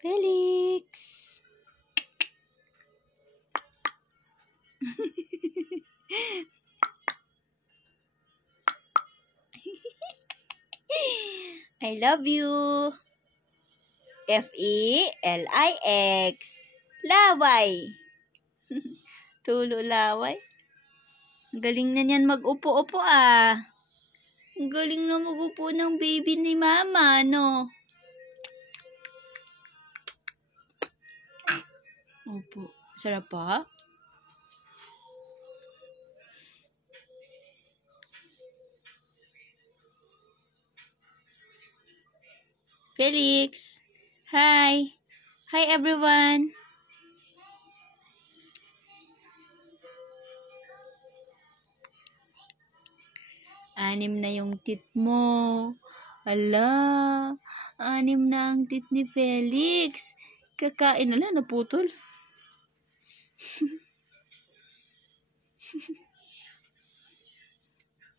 Felix! I love you. Felix. Laway. Tulo laway. Galing na niyan mag-upo-upo ah. Galing na mag-upo ng baby ni mama, no? Opo. Sarap pa? Felix. Hi. Hi everyone. Anim na yung tit mo. Ala, 6 na ang tit ni Felix. Kakain na lang, naputol.